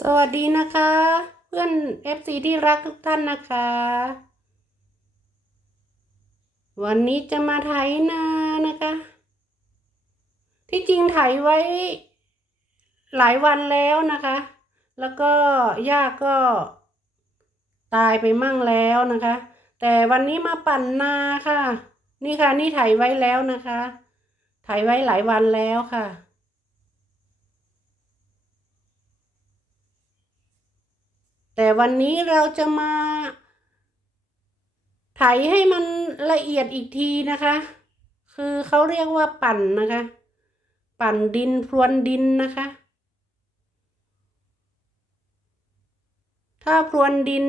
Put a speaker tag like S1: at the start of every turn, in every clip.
S1: สวัสดีนะคะ เพื่อน FC ที่รักทุกท่านนะคะ วันนี้จะมาไถนานะคะ ที่จริงไถไว้ หลายวันแล้วนะคะ แล้วก็หญ้าก็ ตายไปมั่งแล้วนะคะ แต่วันนี้มาปั่นนาค่ะ นี่ค่ะ นี่ไถไว้แล้วนะคะ ไถไว้หลายวันแล้วค่ะ แต่วันนี้เราจะมาไถให้มันละเอียดอีกทีนะคะ คือเขาเรียกว่าปั่นนะคะ ปั่นดินพรวนดินนะคะ ถ้าพรวนดิน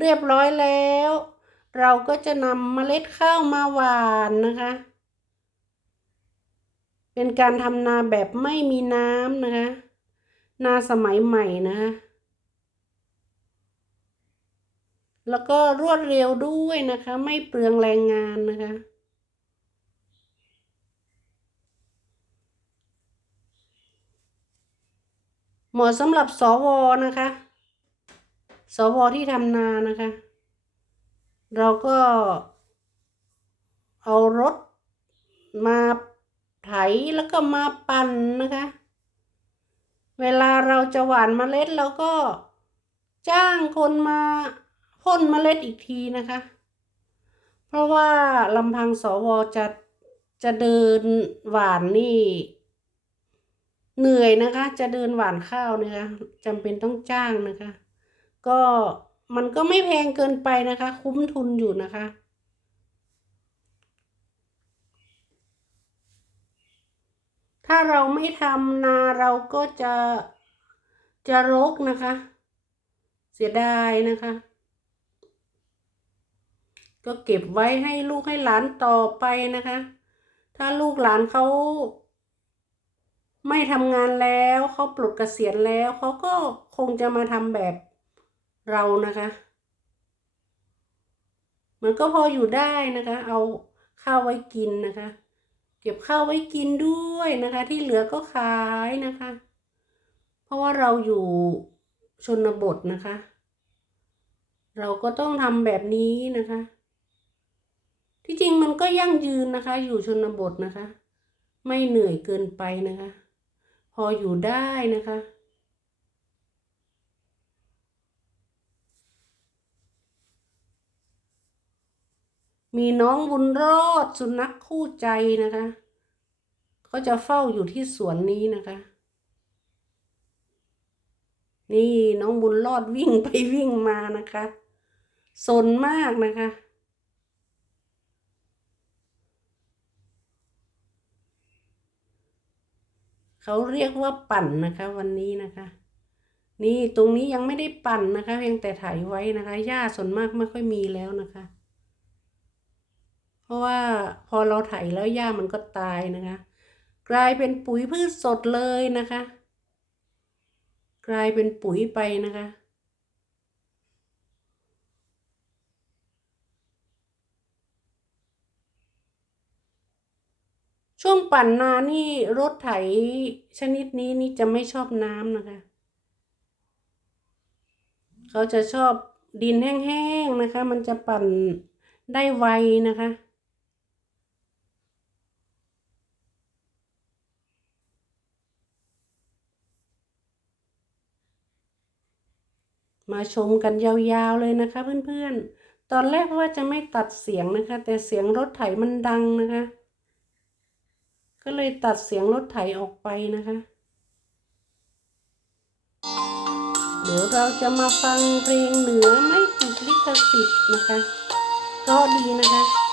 S1: เรียบร้อยแล้ว เราก็จะนำเมล็ดข้าวมาหว่านนะคะ เป็นการทำนาแบบไม่มีน้ำนะคะ นาสมัยใหม่นะคะ แล้วก็รวดเร็วด้วยนะคะ ไม่เปลืองแรงงานนะคะ เหมาะสำหรับสวนะคะ สวที่ทำนานะคะ เราก็เอารถมาไถแล้วก็มาปั่นนะคะ เวลาเราจะหว่านเมล็ดเราก็จ้างคนมา พ่นเมล็ดอีกทีนะคะ เพราะว่าลำพังสวจะจะเดินหวานนี่เหนื่อยนะคะ จะเดินหวานข้าวนะคะจำเป็นต้องจ้างนะคะ ก็มันก็ไม่แพงเกินไปนะคะ คุ้มทุนอยู่นะคะ ถ้าเราไม่ทำนาเราก็จะจะรกนะคะ เสียดายนะคะ ก็เก็บไว้ให้ลูกให้หลานต่อไปนะคะ ถ้าลูกหลานเขาไม่ทำงานแล้วเขาปลดเกษียณแล้วเขาก็คงจะมาทำแบบเรานะคะมันก็พออยู่ได้นะคะ เอาข้าวไว้กินนะคะ เก็บข้าวไว้กินด้วยนะคะ ที่เหลือก็ขายนะคะ เพราะว่าเราอยู่ชนบทนะคะ เราก็ต้องทำแบบนี้นะคะ ที่จริงมันก็ยั่งยืนนะคะ อยู่ชนบทนะคะ ไม่เหนื่อยเกินไปนะคะ พออยู่ได้นะคะ มีน้องบุญรอดสุนัขคู่ใจนะคะเขาจะเฝ้าอยู่ที่สวนนี้นะคะนี่น้องบุญรอดวิ่งไปวิ่งมานะคะสนมากนะคะ เขาเรียกว่าปั่นนะคะ วันนี้นะคะ นี่ตรงนี้ยังไม่ได้ปั่นนะคะ เพียงแต่ไถไว้นะคะหญ้าส่วนมากไม่ค่อยมีแล้วนะคะ เพราะว่าพอเราไถแล้วหญ้ามันก็ตายนะคะ กลายเป็นปุ๋ยพืชสดเลยนะคะ กลายเป็นปุ๋ยไปนะคะ ช่วงปั่นนานี่รถไถชนิดนี้นี่จะไม่ชอบน้ำนะคะ เขาจะชอบดินแห้งๆนะคะ มันจะปั่นได้ไวนะคะมาชมกันยาวๆเลยนะคะเพื่อนๆ ตอนแรกว่าจะไม่ตัดเสียงนะคะ แต่เสียงรถไถมันดังนะคะ ก็เลยตัดเสียงรถไถออกไปนะคะ เดี๋ยวเราจะมาฟังเพลงเหนือไม่ติดลิขสิทธิ์นะคะ ก็ดีนะคะ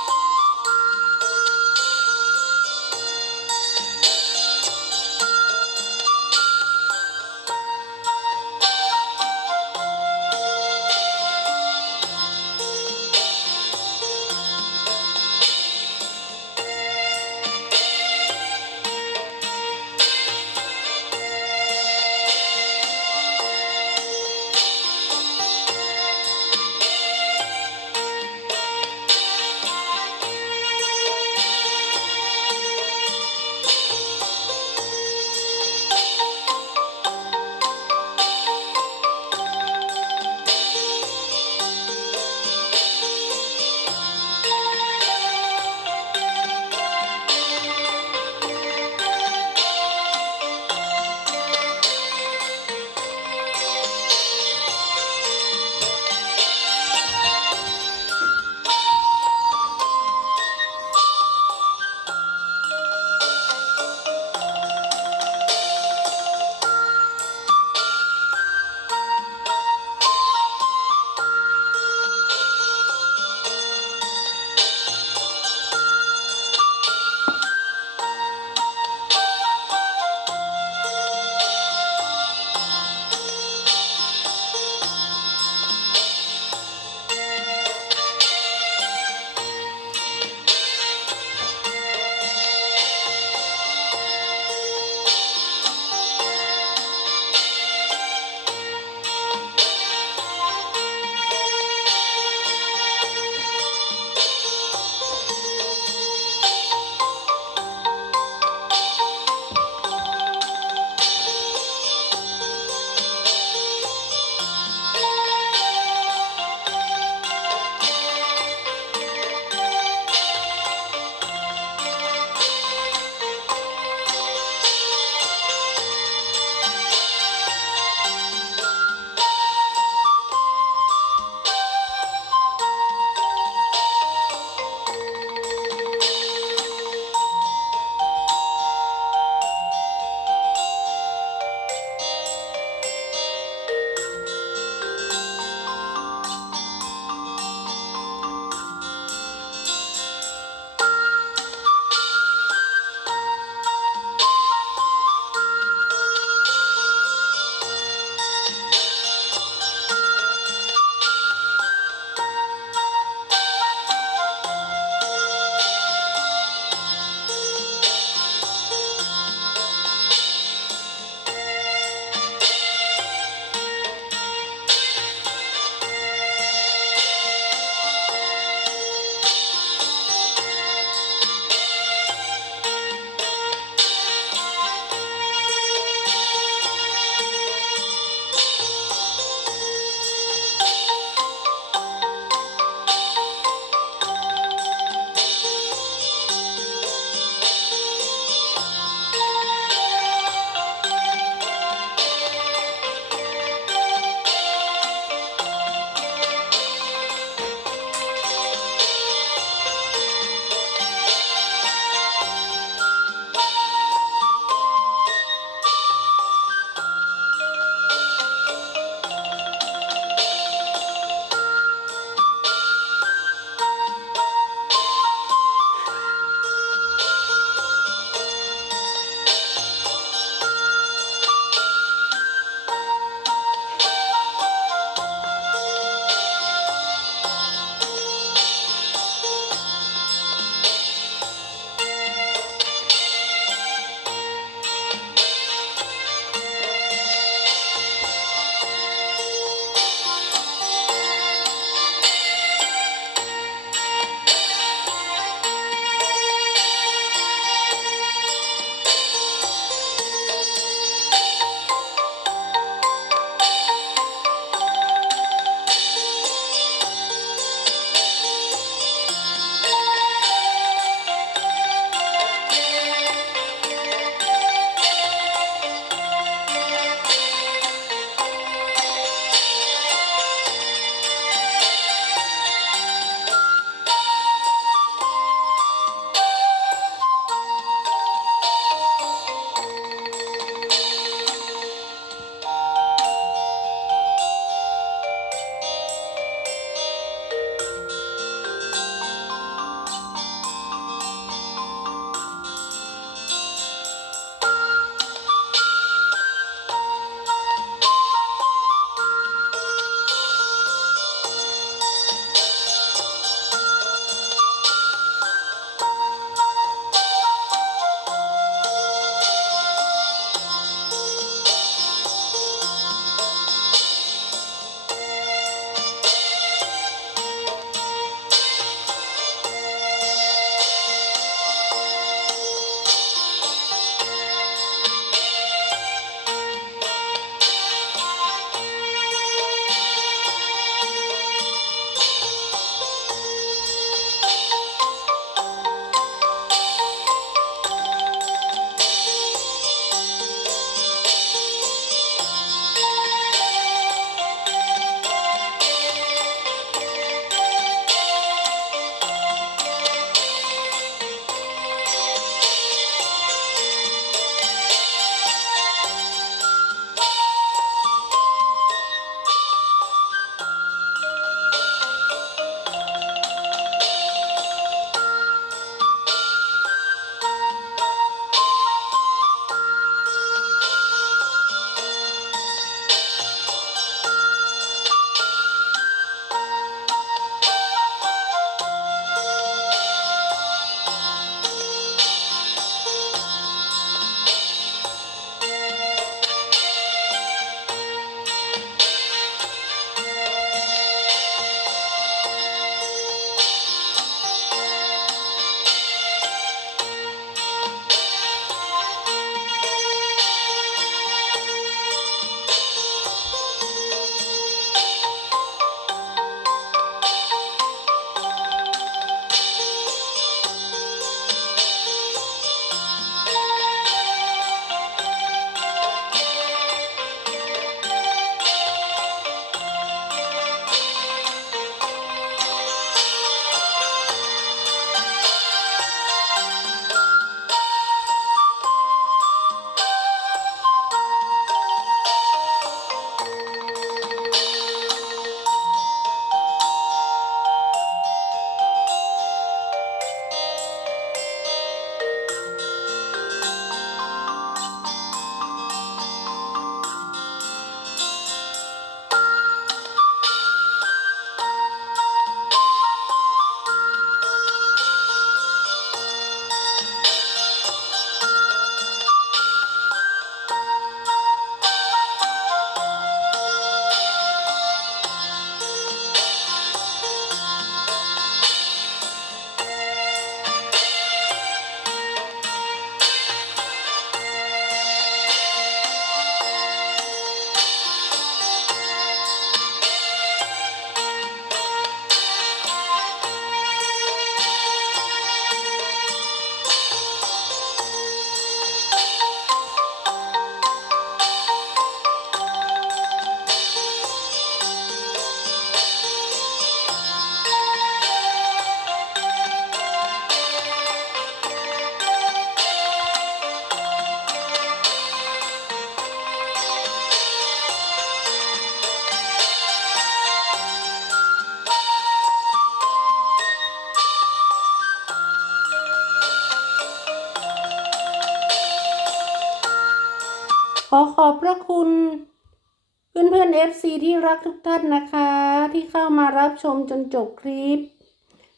S1: อนๆ FC ที่รักทุกท่านนะคะ ที่เข้ามารับชมจนจบคลิป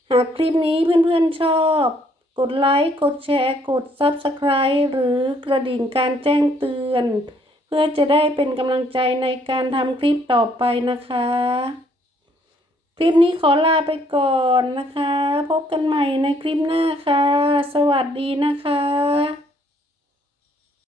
S1: หากคลิปนี้เพื่อนๆชอบ กดไลค์ กดแชร์ กด Subscribe หรือกระดิ่งการแจ้งเตือน เพื่อจะได้เป็นกำลังใจในการทำคลิปต่อไปนะคะ คลิปนี้ขอลาไปก่อนนะคะ พบกันใหม่ในคลิปหน้าค่ะ สวัสดีนะคะ